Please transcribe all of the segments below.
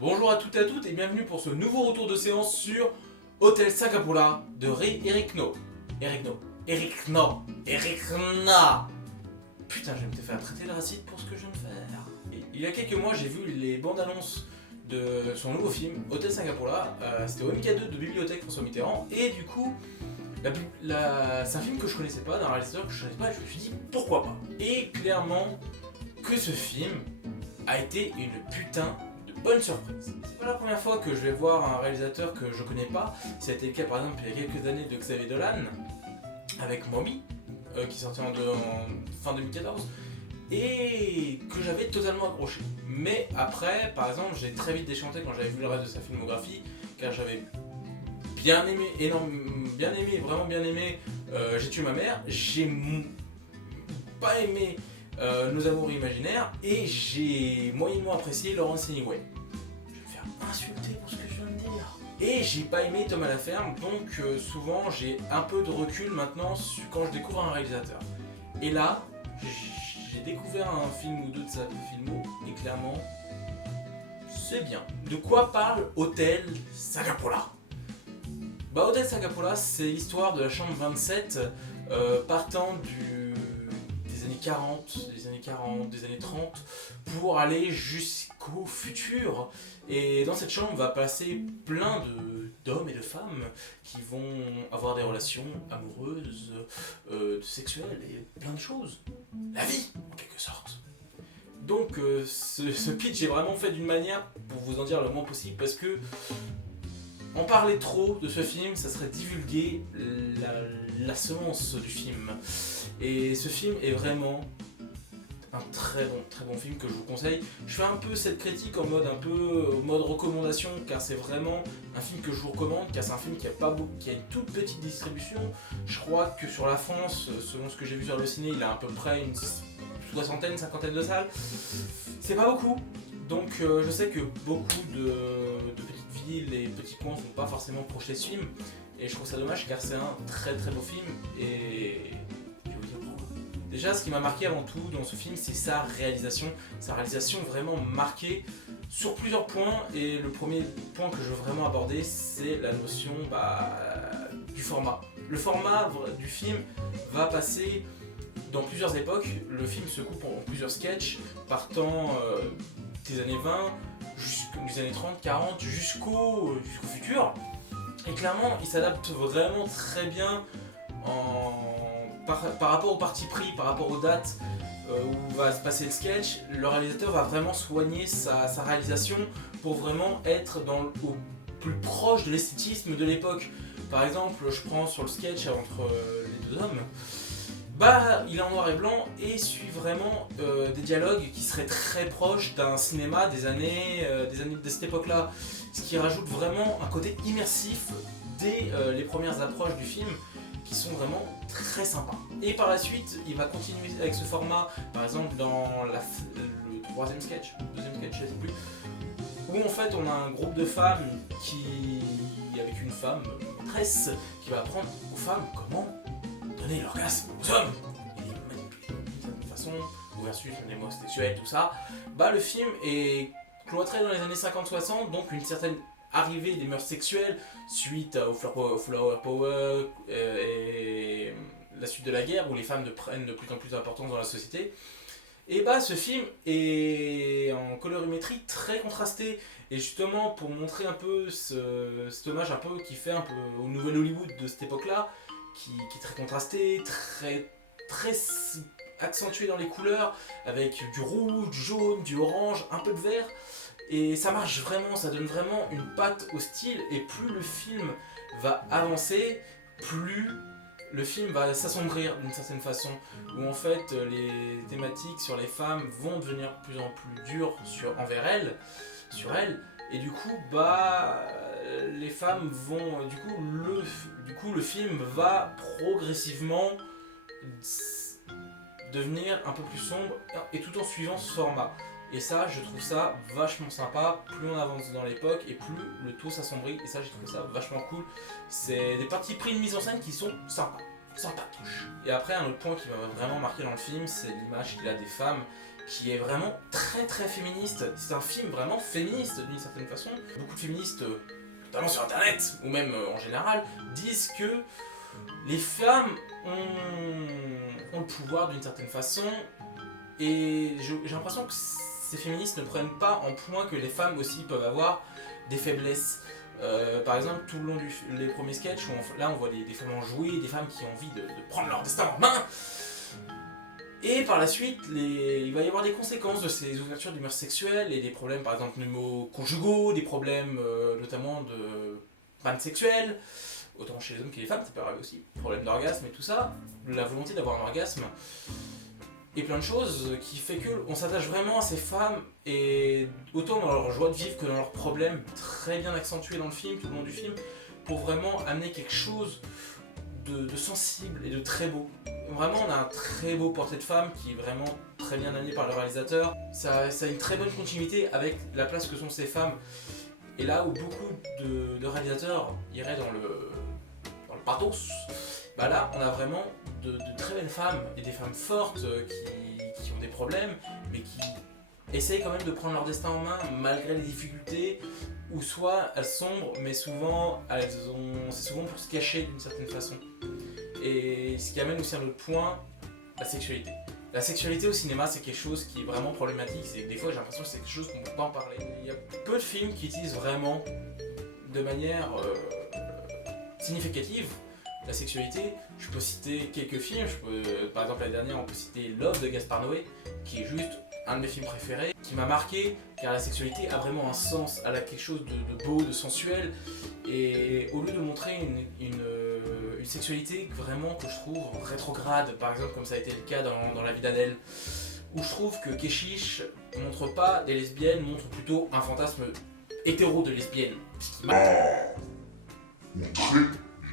Bonjour à toutes et à toutes et bienvenue pour ce nouveau retour de séance sur Hôtel Singapura de Eric No. Eric Na. Putain, je vais me te faire traiter de raciste pour ce que je viens de faire. Et il y a quelques mois, j'ai vu les bandes annonces de son nouveau film Hôtel Singapura. C'était au MK2 de Bibliothèque François Mitterrand. Et du coup, c'est un film que je connaissais pas, d'un réalisateur que je connaissais pas. Et je me suis dit pourquoi pas. Et clairement, que ce film a été une putain bonne surprise. C'est pas la première fois que je vais voir un réalisateur que je connais pas. Ça a été le cas par exemple il y a quelques années de Xavier Dolan avec Mommy, qui sortait en fin 2014 et que j'avais totalement accroché. Mais après, par exemple, j'ai très vite déchanté quand j'avais vu le reste de sa filmographie, car j'avais bien aimé, vraiment bien aimé J'ai tué ma mère. J'ai pas aimé Nos amours imaginaires et j'ai moyennement apprécié Laurence Hemingway. Je vais me faire insulter pour ce que je viens de dire. Et j'ai pas aimé Tom à la ferme, donc souvent j'ai un peu de recul maintenant quand je découvre un réalisateur. Et là, j'ai découvert un film ou deux de sa filmo et clairement, c'est bien. De quoi parle Hôtel Singapura ? Hôtel Singapura, c'est l'histoire de la chambre 27 partant des années 40, des années 30, pour aller jusqu'au futur. Et dans cette chambre va passer plein d'hommes et de femmes qui vont avoir des relations amoureuses, sexuelles et plein de choses. La vie, en quelque sorte. Donc ce pitch est vraiment fait d'une manière pour vous en dire le moins possible parce que en parler trop de ce film, ça serait divulguer la semence du film. Et ce film est vraiment un très bon film que je vous conseille. Je fais un peu cette critique en mode recommandation car c'est vraiment un film que je vous recommande car c'est un film qui a une toute petite distribution. Je crois que sur la France, selon ce que j'ai vu sur le ciné, il a à peu près une cinquantaine de salles. C'est pas beaucoup. Donc je sais que beaucoup de petites villes et petits coins ne sont pas forcément projetés ce film. Et je trouve ça dommage car c'est un très beau film et je vais vous dire pourquoi. Déjà, ce qui m'a marqué avant tout dans ce film, c'est sa réalisation. Sa réalisation vraiment marquée sur plusieurs points. Et le premier point que je veux vraiment aborder, c'est la notion du format. Le format du film va passer dans plusieurs époques. Le film se coupe en plusieurs sketchs, partant des années 20, des années 30, 40, jusqu'au futur. Et clairement, il s'adapte vraiment très bien par rapport au parti pris, par rapport aux dates où va se passer le sketch. Le réalisateur va vraiment soigner sa réalisation pour vraiment être au plus proche de l'esthétisme de l'époque. Par exemple, je prends sur le sketch entre les deux hommes. Il est en noir et blanc et suit vraiment des dialogues qui seraient très proches d'un cinéma des années de cette époque-là. Ce qui rajoute vraiment un côté immersif dès les premières approches du film qui sont vraiment très sympas. Et par la suite, il va continuer avec ce format, par exemple dans le deuxième sketch, je sais plus, où en fait on a un groupe de femmes avec une femme maîtresse qui va apprendre aux femmes comment donner l'orgasme aux hommes et les manipuler d'une certaine façon, versus les mots sexuels, tout ça. Le film est cloîtré dans les années 50-60, donc une certaine arrivée des mœurs sexuelles suite au Flower Power et la suite de la guerre où les femmes prennent de plus en plus d'importance dans la société. Et ce film est en colorimétrie très contrastée et justement pour montrer un peu cet hommage un peu qui fait un peu au nouvel Hollywood de cette époque-là, qui est très contrasté, très accentué dans les couleurs, avec du rouge, du jaune, du orange, un peu de vert. Et ça marche vraiment, ça donne vraiment une patte au style. Et plus le film va avancer, plus le film va s'assombrir d'une certaine façon. Où en fait les thématiques sur les femmes vont devenir de plus en plus dures envers elles, sur elles. Et du coup, les femmes vont... Du coup, le film va progressivement devenir un peu plus sombre et tout en suivant ce format. Et ça, je trouve ça vachement sympa. Plus on avance dans l'époque et plus le tout s'assombrit. Et ça, j'ai trouvé ça vachement cool. C'est des parties pris de mise en scène qui sont sympas. sans patouche. Et après, un autre point qui m'a vraiment marqué dans le film, c'est l'image qu'il a des femmes, qui est vraiment très très féministe. C'est un film vraiment féministe d'une certaine façon. Beaucoup de féministes, notamment sur internet, ou même en général, disent que les femmes ont le pouvoir d'une certaine façon, et j'ai l'impression que ces féministes ne prennent pas en point que les femmes aussi peuvent avoir des faiblesses. Par exemple, tout le long des premiers sketchs, là on voit des femmes en jouer, des femmes qui ont envie de prendre leur destin en main. Et par la suite, il va y avoir des conséquences de ces ouvertures d'humeur sexuelle et des problèmes par exemple conjugaux, des problèmes notamment de panne sexuelle, autant chez les hommes que les femmes, ça peut arriver aussi, problèmes d'orgasme et tout ça, la volonté d'avoir un orgasme, et plein de choses qui fait qu'on s'attache vraiment à ces femmes, et autant dans leur joie de vivre que dans leurs problèmes, très bien accentués dans le film, tout le long du film, pour vraiment amener quelque chose de sensible et de très beau. Vraiment, on a un très beau portrait de femme qui est vraiment très bien amené par le réalisateur. Ça a une très bonne continuité avec la place que sont ces femmes. Et là où beaucoup de réalisateurs iraient dans le pathos, bah là, on a vraiment de très belles femmes et des femmes fortes qui ont des problèmes, mais qui essayent quand même de prendre leur destin en main malgré les difficultés, ou soit elles sombrent, mais souvent c'est souvent pour se cacher d'une certaine façon. Et ce qui amène aussi un autre point, la sexualité. La sexualité au cinéma, c'est quelque chose qui est vraiment problématique. C'est que des fois, j'ai l'impression que c'est quelque chose qu'on ne peut pas en parler. Il y a peu de films qui utilisent vraiment, de manière significative, la sexualité. Je peux citer quelques films. Par exemple, l'année dernière, on peut citer Love de Gaspard Noé, qui est juste un de mes films préférés, qui m'a marqué, car la sexualité a vraiment un sens, elle a quelque chose de beau, de sensuel, et au lieu de montrer une sexualité vraiment que je trouve rétrograde, par exemple comme ça a été le cas dans La vie d'Adèle, où je trouve que Keshish montre pas des lesbiennes, montre plutôt un fantasme hétéro de lesbienne. Montrer,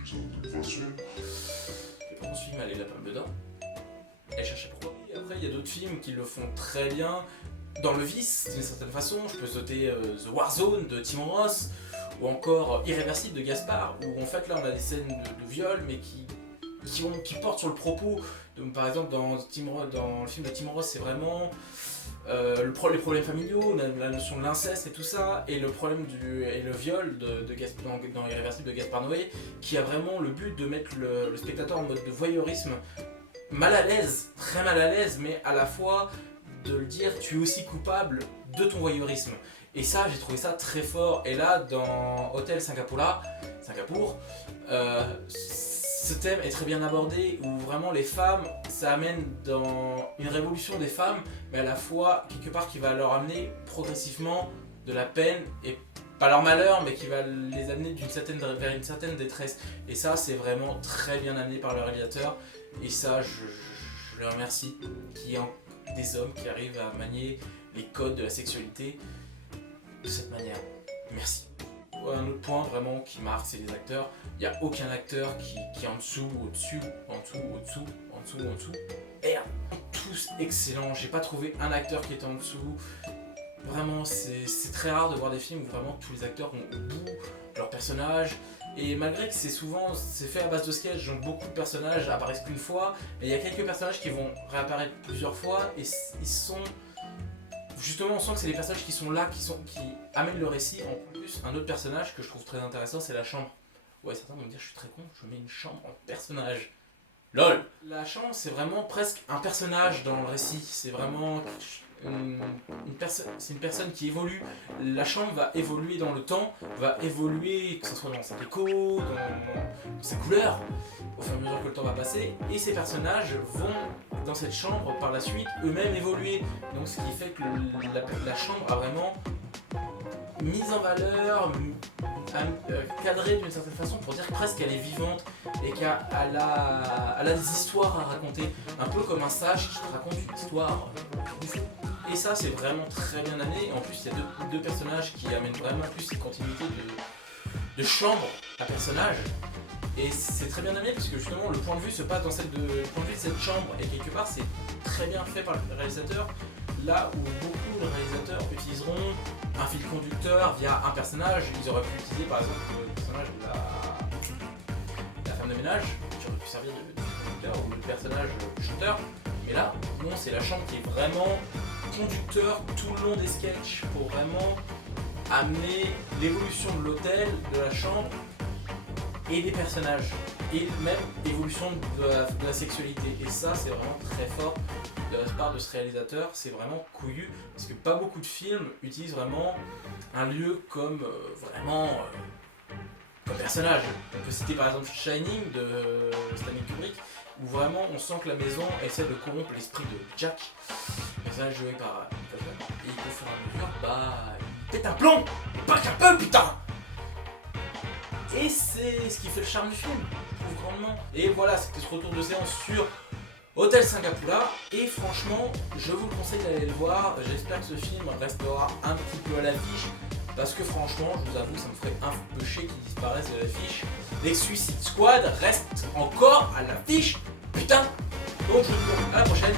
d'une certaine façon. Et pourquoi ce film elle est la pomme dedans? Elle cherchait pourquoi. Et après il y a d'autres films qui le font très bien, dans le vice d'une certaine façon. Je peux sauter The Warzone de Tim Roth, ou encore Irréversible de Gaspard, où en fait là on a des scènes de viol, mais qui portent sur le propos. Donc, par exemple dans le film de Tim Roth, c'est vraiment les problèmes familiaux, la notion de l'inceste et tout ça, et le problème et le viol dans Irréversible de Gaspard Noé, qui a vraiment le but de mettre le spectateur en mode de voyeurisme, mal à l'aise, très mal à l'aise, mais à la fois de le dire, tu es aussi coupable de ton voyeurisme. Et ça, j'ai trouvé ça très fort. Et là, dans Hôtel Singapour, ce thème est très bien abordé, où vraiment les femmes, ça amène dans une révolution des femmes, mais à la fois, quelque part, qui va leur amener progressivement de la peine, et pas leur malheur, mais qui va les amener vers une certaine détresse. Et ça, c'est vraiment très bien amené par le réalisateur. Et ça, je le remercie, qu'il y ait des hommes qui arrivent à manier les codes de la sexualité de cette manière. Merci. Un autre point vraiment qui marque, c'est les acteurs. Il n'y a aucun acteur qui est en dessous, au-dessus, en dessous. Et tous excellents. J'ai pas trouvé un acteur qui était en dessous. Vraiment, c'est très rare de voir des films où vraiment tous les acteurs ont au bout leur personnage. Et malgré que c'est fait à base de sketch, donc beaucoup de personnages apparaissent qu'une fois, mais il y a quelques personnages qui vont réapparaître plusieurs fois, et ils sont... Justement, on sent que c'est les personnages qui sont là, qui amènent le récit. En plus, un autre personnage que je trouve très intéressant, c'est la chambre. Ouais, certains vont me dire, je suis très con, je mets une chambre en personnage. LOL. La chambre, c'est vraiment presque un personnage dans le récit. C'est vraiment c'est une personne qui évolue. La chambre va évoluer dans le temps, va évoluer, que ce soit dans sa déco, dans sa couleur, au fur et à mesure que le temps va passer. Et ces personnages vont, dans cette chambre, par la suite, eux-mêmes évoluer. Donc ce qui fait que la chambre a vraiment mise en valeur, cadrée d'une certaine façon, pour dire presque qu'elle est vivante et qu'elle a des histoires à raconter, un peu comme un sage qui te raconte une histoire. Et ça, c'est vraiment très bien amené. En plus, il y a deux personnages qui amènent vraiment plus une continuité de chambre à personnage. Et c'est très bien amené parce que justement le point de vue se passe dans le point de vue de cette chambre, et quelque part c'est très bien fait par le réalisateur, là où beaucoup de réalisateurs utiliseront un fil conducteur via un personnage. Ils auraient pu utiliser par exemple le personnage de la femme de ménage, qui aurait pu servir de acteur ou le personnage chanteur. Mais là, bon, c'est la chambre qui est vraiment conducteur tout le long des sketchs pour vraiment amener l'évolution de l'hôtel, de la chambre et des personnages. Et même l'évolution de la sexualité. Et ça, c'est vraiment très fort de la part de ce réalisateur. C'est vraiment couillu parce que pas beaucoup de films utilisent vraiment un lieu comme comme personnage. On peut citer par exemple Shining de Stanley Kubrick, où vraiment on sent que la maison essaie de corrompre l'esprit de Jack, personnage joué par Nicholson, et qu'au fur et à mesure, il pète un plomb, pas qu'un peu, putain. Et c'est ce qui fait le charme du film, je trouve grandement. Et voilà, c'était ce retour de séance sur Hôtel Singapura, et franchement, je vous le conseille d'aller le voir. J'espère que ce film restera un petit peu à l'affiche, parce que franchement, je vous avoue, ça me ferait un peu chier qu'il disparaisse de l'affiche. Les Suicide Squad restent encore à l'affiche, putain. Donc je vous dis à la prochaine.